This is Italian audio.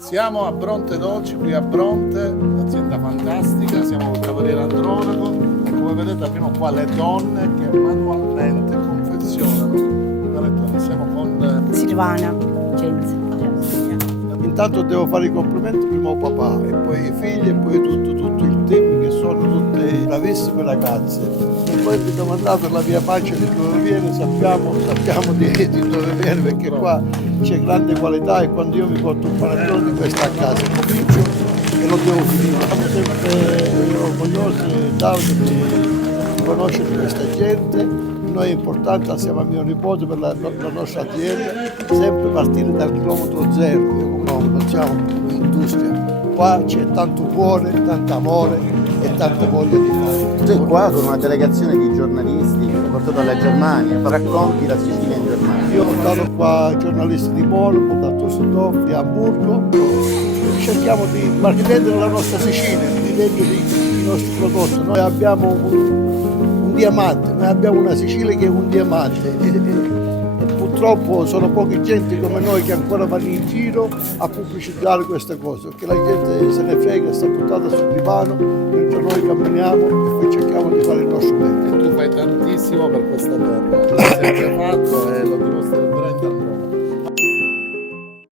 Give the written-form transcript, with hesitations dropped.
Siamo a Bronte Dolci, qui a Bronte, un'azienda fantastica, siamo col Cavaliere Andronaco e come vedete abbiamo qua le donne che manualmente confezionano i panettoni. Siamo con Silvana Genzi. Intanto devo fare i complimenti prima al papà e poi ai figli e poi tutto il team che sono tutte bravissime ragazze. E poi vi domandate la mia pace di dove viene, sappiamo di dove viene perché qua c'è grande qualità e quando io mi porto un panettone di questa a casa comincio e lo devo finire. Siamo sempre orgogliosi Davide di conoscere questa gente. Noi è importante assieme a mio nipote per la nostra azienda sempre partire dal chilometro zero. Non siamo un'industria, qua c'è tanto cuore, tanto amore e tanta voglia di fare. Sei qua con una delegazione di giornalisti portato dalla Germania, racconti la Sicilia in Germania. Io ho portato qua giornalisti di Monaco, da Düsseldorf, di Amburgo, cerchiamo di vendere la nostra Sicilia, di vendere i nostri prodotti. Noi abbiamo un diamante, noi abbiamo una Sicilia che è un diamante. E purtroppo sono poche gente come noi che ancora vanno in giro a pubblicizzare queste cose, perché la gente se ne frega, sta buttata sul divano, mentre noi camminiamo e poi cerchiamo di fare il nostro bene. tu fai tantissimo per questa terra, l'hai sempre fatto e